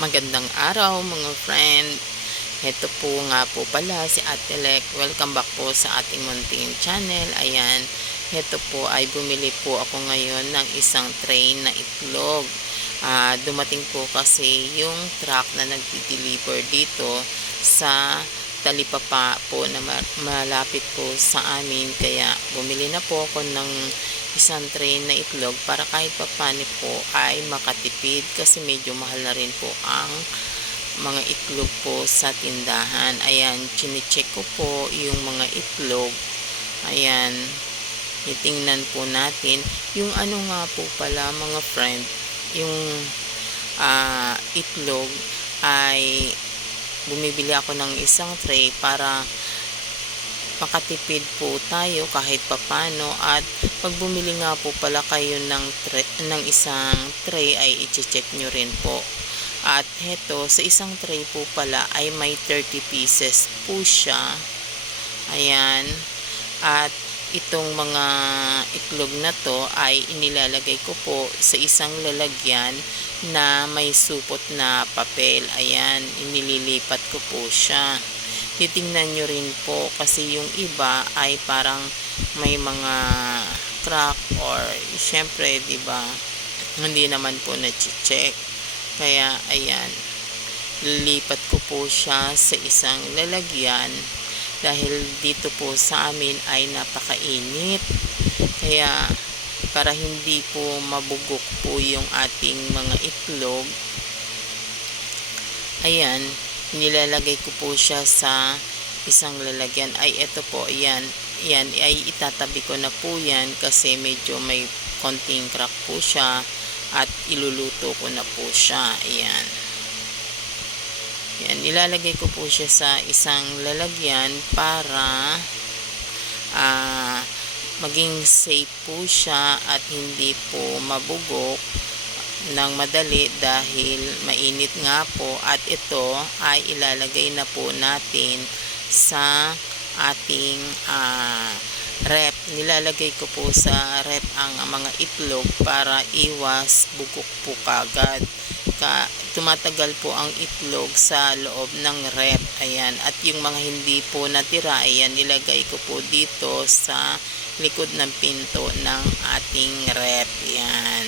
Magandang araw mga friend. Ito po nga po pala si Ate Lek. Welcome back po sa ating munting channel. Ayan, ito po ay bumili po ako ngayon ng isang tray na itlog. Dumating po kasi yung truck na nagdi-deliver dito sa talipapa po na malapit po sa amin. Kaya bumili na po ako ng isang tray na itlog para kahit papano po ay makatipid kasi medyo mahal na rin po ang mga itlog po sa tindahan. Ayan, chinecheck ko po yung mga itlog. Ayan, itingnan po natin yung ano nga po pala mga friend, yung itlog ay bumibili ako ng isang tray para makatipid po tayo kahit papano. At pag bumili nga po pala kayo ng isang tray ay i-check nyo rin po. At heto, sa isang tray po pala ay may 30 pieces po siya. Ayan. At itong mga itlog na to ay inilalagay ko po sa isang lalagyan na may supot na papel. Ayan, inililipat ko po siya. Titingnan nyo rin po kasi yung iba ay parang may mga crack or syempre diba hindi naman po na-check. Kaya ayan, lilipat ko po siya sa isang lalagyan dahil dito po sa amin ay napakainit. Kaya para hindi po mabugok po yung ating mga itlog, ayan, nilalagay ko po siya sa isang lalagyan. Ay ito po, yan ay itatabi ko na po yan kasi medyo may konting crack po siya at iluluto ko na po siya. Ayan, yan, nilalagay ko po siya sa isang lalagyan para maging safe po siya at hindi po mabugok ng madali dahil mainit nga po. At ito ay ilalagay na po natin sa ating rep. Nilalagay ko po sa rep ang mga itlog para iwas bugok po kagad. Tumatagal po ang itlog sa loob ng rep. Ayan, at yung mga hindi po natira, ayan, nilagay ko po dito sa likod ng pinto ng ating rep. Yan.